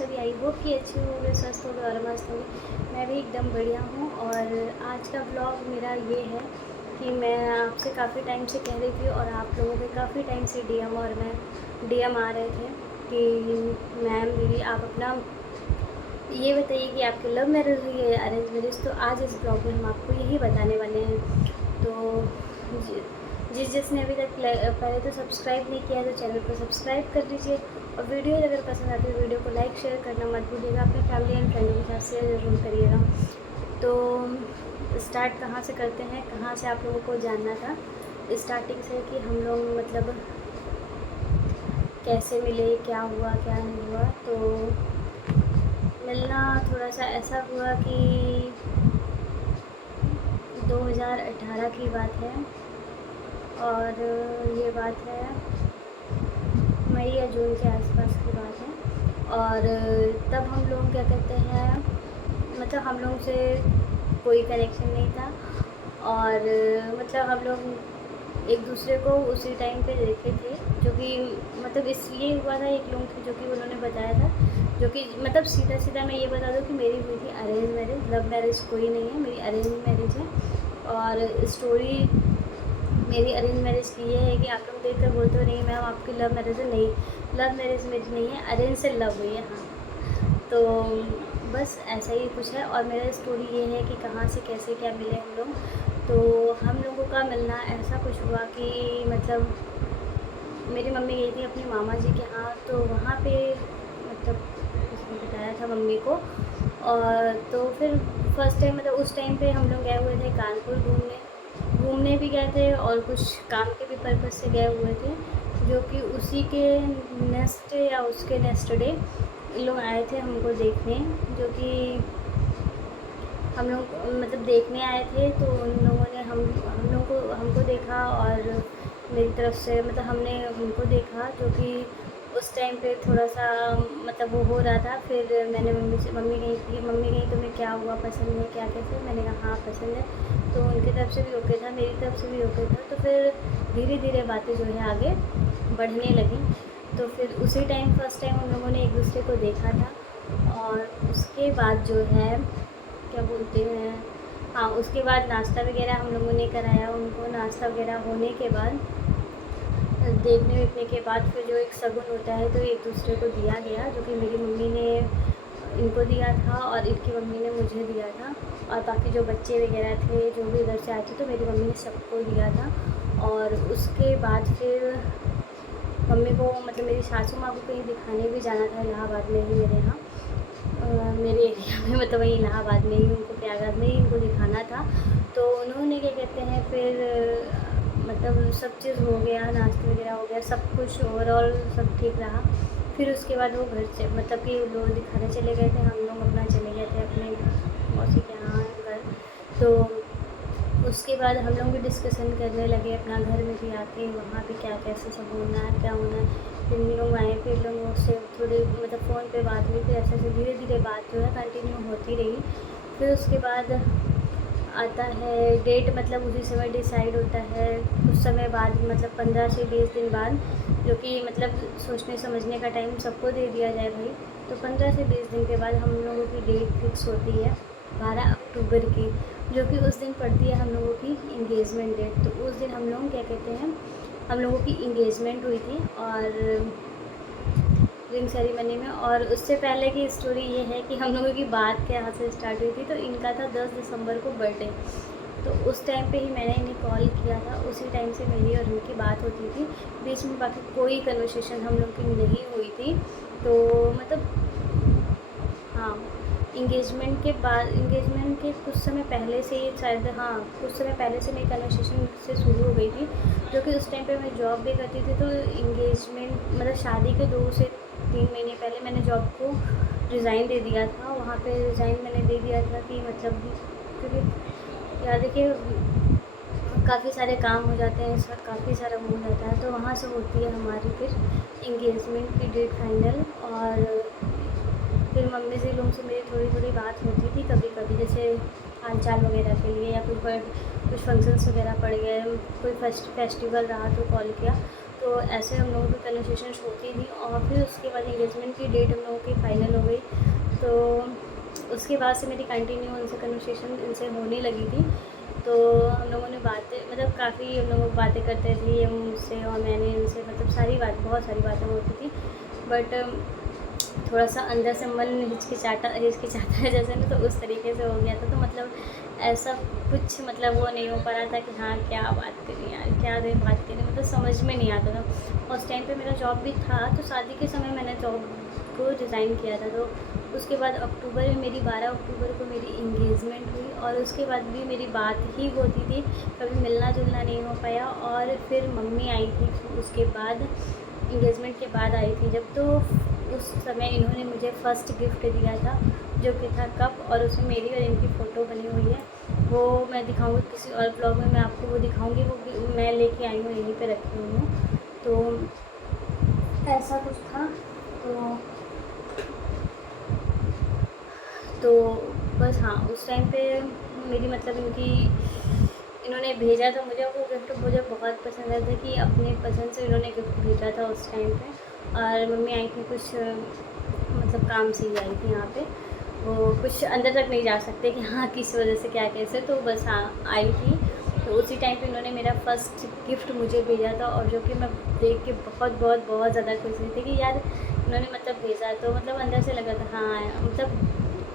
सभी, I hope कि अच्छे होंगे, स्वस्थ होंगे और मस्त होंगे। मैं भी एकदम बढ़िया हूँ। और आज का ब्लॉग मेरा ये है कि मैं आपसे काफ़ी टाइम से कह रही थी और आप लोगों के काफ़ी टाइम से डीएम आ रहे थे कि मैम दीदी आप अपना ये बताइए कि आपके लव मैरिज हुई है या अरेंज मैरिज। तो आज इस ब्लॉग में हम आपको यही बताने वाले हैं। तो जिसने अभी तक पहले तो सब्सक्राइब नहीं किया है तो चैनल को सब्सक्राइब कर लीजिए। और वीडियो अगर पसंद आती है वीडियो को लाइक शेयर करना मत भूलिएगा। अपने फैमिली एंड फ्रेंडों के साथ शेयर ज़रूर करिएगा। तो स्टार्ट कहाँ से करते हैं, कहाँ से आप लोगों को जानना था। स्टार्टिंग से कि हम लोग मतलब कैसे मिले, क्या हुआ क्या नहीं हुआ। तो मिलना थोड़ा सा ऐसा हुआ कि 2018 की बात है और ये बात है मई या जून के आसपास की बात है। और तब हम लोग क्या कहते हैं, मतलब हम लोग से कोई कनेक्शन नहीं था। और मतलब हम लोग एक दूसरे को उसी टाइम पे देखे थे, जो कि मतलब इसलिए हुआ था। एक लोग थे जो कि उन्होंने बताया था, जो कि मतलब सीधा सीधा मैं ये बता दूँ कि मेरी हुई थी अरेंज मैरिज। लव मैरिज कोई नहीं है, मेरी अरेंज मैरिज है। और स्टोरी मेरी अरेंज मैरिज की ये है कि आप लोग देख कर बोलते हो नहीं मैम आपकी लव मैरिज है। नहीं, लव मैरिज मेरी नहीं है, अरेंज से लव हुई है। हाँ, तो बस ऐसा ही कुछ है। और मेरा स्टोरी ये है कि कहाँ से कैसे क्या मिले हम लोग। तो हम लोगों का मिलना ऐसा कुछ हुआ कि मतलब मेरी मम्मी गई थी अपनी मामा जी के यहाँ, तो वहाँ पे मतलब उसने बताया था मम्मी को। और तो फिर फर्स्ट टाइम मतलब उस टाइम पे हम लोग गए हुए थे कानपुर घूमने भी गए थे और कुछ काम के भी पर्पज़ से गए हुए थे, जो कि उसी के नेक्स्ट या उसके नेक्स्ट डे इन लोग आए थे हमको देखने। जो कि हम लोग मतलब देखने आए थे, तो उन लोगों ने हम लोगों को हमको देखा और मेरी तरफ से मतलब हमने उनको देखा, जो कि उस टाइम पे थोड़ा सा मतलब वो हो रहा था। फिर मैंने मम्मी कही तुम्हें क्या हुआ, पसंद है क्या कैसे। मैंने कहा हाँ पसंद है। तो उनकी तरफ से भी ओके था, मेरी तरफ से भी ओके था। तो फिर धीरे धीरे बातें जो है आगे बढ़ने लगी। तो फिर उसी टाइम फर्स्ट टाइम हम लोगों ने एक दूसरे को देखा था। और उसके बाद जो है क्या बोलते हैं, हाँ उसके बाद नाश्ता वगैरह हम लोगों ने कराया उनको। नाश्ता वगैरह होने के बाद देखने वेखने के बाद फिर जो एक शगुन होता है तो एक दूसरे को दिया गया, जो कि मेरी मम्मी ने इनको दिया था और इनकी मम्मी ने मुझे दिया था। और बाकी जो बच्चे वगैरह थे जो भी इधर से आए थे तो मेरी मम्मी ने सबको दिया था। और उसके बाद फिर मम्मी को मतलब मेरी सासू माँ को कहीं दिखाने भी जाना था इलाहाबाद में ही मेरे यहाँ मेरे एरिया में, मतलब वहीं इलाहाबाद में ही उनको प्रयागराज में ही उनको दिखाना था। तो उन्होंने क्या कहते हैं फिर मतलब सब चीज़ हो गया, नाश्ता वगैरह हो गया, सब कुछ ओवरऑल सब ठीक रहा। फिर उसके बाद वो घर से मतलब कि लोग दिखाने चले गए थे, हम लोग अपना चले गए थे अपने मौसी के यहाँ घर। तो उसके बाद हम लोग भी डिस्कशन करने लगे अपना घर में भी आके, वहाँ पे क्या कैसे सब होना है क्या होना है। फिर लोग आए, फिर लोगों से थोड़ी मतलब फ़ोन पे बात हुई, फिर ऐसे ऐसे धीरे धीरे बात जो है कंटिन्यू होती रही। फिर उसके बाद आता है डेट, मतलब उसी समय डिसाइड होता है कुछ समय बाद, मतलब 15 से 20 दिन बाद, जो कि मतलब सोचने समझने का टाइम सबको दे दिया जाए भाई। तो 15 से 20 दिन के बाद हम लोगों की डेट फिक्स होती है 12 अक्टूबर की, जो कि उस दिन पड़ती है हम लोगों की इंगेजमेंट डेट। तो उस दिन हम लोग क्या कहते हैं, हम लोगों की इंगेजमेंट हुई थी और रिंग सेरेमनी में। और उससे पहले की स्टोरी ये है कि हम लोगों की बात के यहाँ से स्टार्ट हुई थी। तो इनका था 10 दिसंबर को बर्थडे। तो उस टाइम पे ही मैंने इन्हें कॉल किया था, उसी टाइम से मेरी और उनकी बात होती थी। बीच में बाकी कोई कन्वर्सेशन हम लोग की नहीं हुई थी। तो मतलब हाँ, इंगेजमेंट के कुछ समय पहले से ही शायद, हाँ कुछ समय पहले से मेरी कन्वर्सेशन से शुरू हो गई थी, जो कि उस टाइम पे मैं जॉब भी करती थी। तो इंगेजमेंट मतलब शादी के 2 से 3 महीने पहले मैंने जॉब को रिज़ाइन दे दिया था। वहाँ पे रिज़ाइन मैंने दे दिया था कि मतलब क्योंकि यार देखिए काफ़ी सारे काम हो जाते हैं, इसका काफ़ी सारा हो जाता है। तो वहाँ से होती है हमारी फिर इंगेजमेंट की डेट फाइनल। और फिर मम्मी जी लोगों से मेरी थोड़ी थोड़ी बात होती थी कभी कभी, जैसे हाल चाल वगैरह के लिए, या कुछ फंक्शंस वगैरह पड़ गए, कोई फेस्टिवल रहा तो कॉल किया। तो ऐसे हम लोगों की कन्वर्सेशन होती थी और फिर उसके बाद इंगेजमेंट की डेट हम लोगों की फ़ाइनल हो गई। तो उसके बाद से मेरी कंटिन्यू उनसे कन्वर्सेशन इनसे होने लगी थी। तो हम लोगों ने बातें मतलब काफ़ी हम लोग बातें करते थे, ये मुझसे और मैंने इनसे, मतलब बहुत सारी बातें होती थी। बट थोड़ा सा अंदर से मन हिचकिचाता है जैसे ना, तो उस तरीके से हो गया था। तो मतलब ऐसा कुछ मतलब वो नहीं हो पा रहा था कि हाँ क्या बात करें यार, क्या दे बात करें, मतलब समझ में नहीं आता था। उस टाइम पे मेरा जॉब भी था, तो शादी के समय मैंने जॉब को रिज़ाइन किया था। तो उसके बाद अक्टूबर में मेरी 12 अक्टूबर को मेरी इंगेजमेंट हुई और उसके बाद भी मेरी बात ही होती थी, कभी मिलना जुलना नहीं हो पाया। और फिर मम्मी आई थी उसके बाद, इंगेजमेंट के बाद आई थी जब, तो उस समय इन्होंने मुझे फ़र्स्ट गिफ्ट दिया था, जो कि था कप, और उसमें मेरी और इनकी फ़ोटो बनी हुई है। वो मैं दिखाऊंगी किसी और ब्लॉग में, मैं आपको वो दिखाऊंगी, वो मैं लेके आई हूँ, यहीं पे रखी हुई हूँ। तो ऐसा कुछ था। तो बस हाँ, उस टाइम पे मेरी मतलब इन्होंने भेजा था मुझे, वो गिफ्ट मुझे बहुत पसंद आया था कि अपने पसंद से इन्होंने गिफ्ट भेजा था उस टाइम पे। और मम्मी आई थी कुछ मतलब काम से ही आई थी यहाँ पे, वो कुछ अंदर तक नहीं जा सकते कि हाँ किस वजह से क्या कैसे, तो बस हाँ आई थी। तो उसी टाइम पे इन्होंने मेरा फ़र्स्ट गिफ्ट मुझे भेजा था, और जो कि मैं देख के बहुत ज़्यादा खुश हुई थी कि यार इन्होंने मतलब भेजा, तो मतलब अंदर से लगा था हाँ मतलब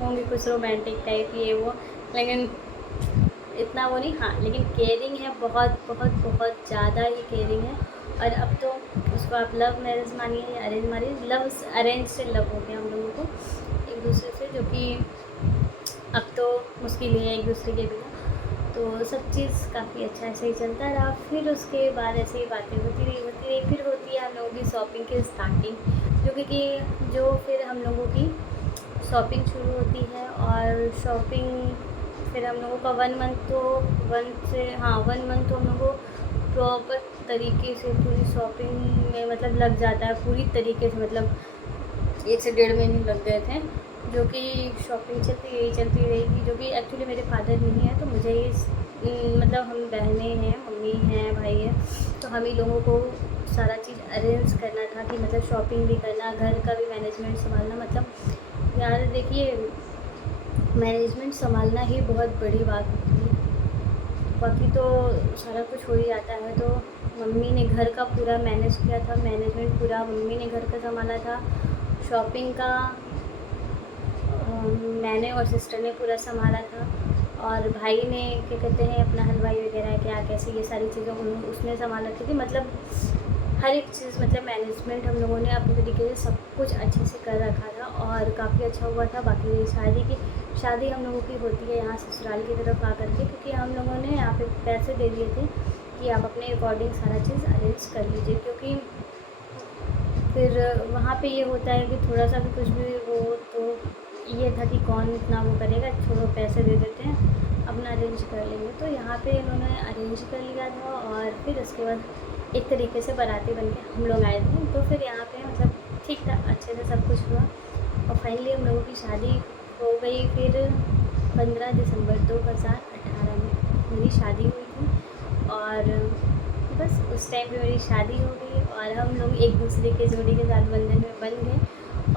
होंगे कुछ रोमांटिक टाइप ये वो, लेकिन इतना वो नहीं, हाँ लेकिन केयरिंग है, बहुत ज़्यादा ही केयरिंग है। और अब तो उसको आप लव मैरिज मानिए या अरेंज मैरिज, अरेंज से लव हो गया हम लोगों को एक दूसरे से, जो कि अब तो मुश्किल ही है एक दूसरे के बिना। तो सब चीज़ काफ़ी अच्छा ऐसे ही चलता रहा। फिर उसके बाद ऐसे ही बातें होती रही। फिर होती है हम लोगों की शॉपिंग की स्टार्टिंग, जो फिर हम लोगों की शॉपिंग शुरू होती है। और शॉपिंग फिर हम लोगों का 1 मंथ तो 1 मंथ तो हम लोगों को प्रॉपर तरीके से पूरी शॉपिंग में मतलब लग जाता है, पूरी तरीके से, मतलब 1 से 1.5 महीने लग गए थे, जो कि शॉपिंग चलती रहेगी। जो कि एक्चुअली मेरे फादर नहीं है, तो मुझे ही मतलब हम बहनें हैं, मम्मी हैं, भाई है, तो हम ही लोगों को सारा चीज़ अरेंज करना था कि मतलब शॉपिंग भी करना, घर का भी मैनेजमेंट संभालना। मतलब यार देखिए, मैनेजमेंट संभालना ही बहुत बड़ी बात होती है, बाकी तो सारा कुछ हो ही जाता है। तो मम्मी ने घर का पूरा मैनेज किया था, मैनेजमेंट पूरा मम्मी ने घर का संभाला था। शॉपिंग का मैंने और सिस्टर ने पूरा संभाला था, और भाई ने क्या कहते हैं अपना हलवाई वगैरह क्या कैसे ये सारी चीज़ें उसने संभाला थी। मतलब हर एक चीज़, मतलब मैनेजमेंट हम लोगों ने अपने तरीके से सब कुछ अच्छे से कर रखा था, और काफ़ी अच्छा हुआ था। बाकी शादी हम लोगों की होती है यहाँ ससुराल की तरफ आकर के, क्योंकि हम लोगों ने यहाँ पे पैसे दे दिए थे कि आप अपने अकॉर्डिंग सारा चीज़ अरेंज कर लीजिए। क्योंकि फिर वहाँ पे ये होता है कि थोड़ा सा भी कुछ भी हो तो ये था कि कौन इतना वो करेगा, छोड़ो पैसे दे देते हैं अपना अरेंज कर लेंगे। तो यहाँ पे इन्होंने अरेंज कर लिया था, और फिर उसके बाद एक तरीके से बाराती बन के हम लोग आए थे। तो फिर यहाँ पे मतलब ठीक था, अच्छे से सब कुछ हुआ, और फाइनली हम लोगों की शादी हो गई। फिर 15 दिसंबर 2018 में मेरी शादी हुई थी, और बस उस टाइम पे मेरी शादी हो गई, और हम लोग एक दूसरे के जोड़ी के साथ बंधन में बन गए।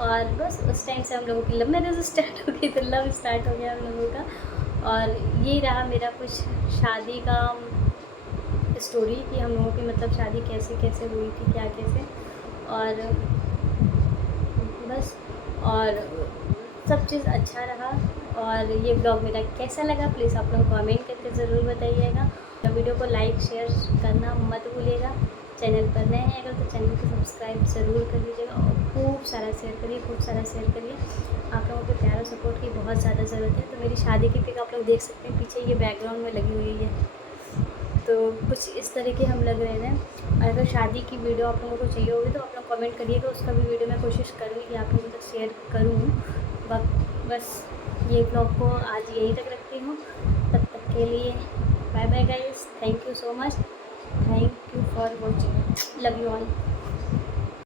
और बस उस टाइम से हम लोगों की लव मैरिज स्टार्ट हो गई, तो लव स्टार्ट हो गया हम लोगों का। और ये रहा मेरा कुछ शादी का स्टोरी, कि हम लोगों की मतलब शादी कैसे कैसे हुई थी, क्या कैसे, और बस, और सब चीज़ अच्छा रहा। और ये ब्लॉग मेरा कैसा लगा प्लीज़ आप लोग कमेंट करके ज़रूर बताइएगा। वीडियो को लाइक शेयर करना मत भूलिएगा। चैनल पर नए हैं अगर तो चैनल को सब्सक्राइब ज़रूर कर लीजिएगा, और खूब सारा शेयर करिए। आप लोगों के प्यार और सपोर्ट की बहुत ज़्यादा ज़रूरत है। तो मेरी शादी की पिक आप लोग देख सकते हैं, पीछे ये बैकग्राउंड में लगी हुई है, तो कुछ इस तरह के हम लग रहे थे। और अगर शादी की वीडियो आप लोगों को चाहिए होगी तो आप लोग कमेंट करिएगा, उसका भी वीडियो मैं कोशिश करूँगी कि आप लोगों तक शेयर करूँ। बस ये ब्लॉग को आज यहीं तक रखती हूँ, तब तक के लिए bye bye guys, thank you so much, thank you for watching, love you all.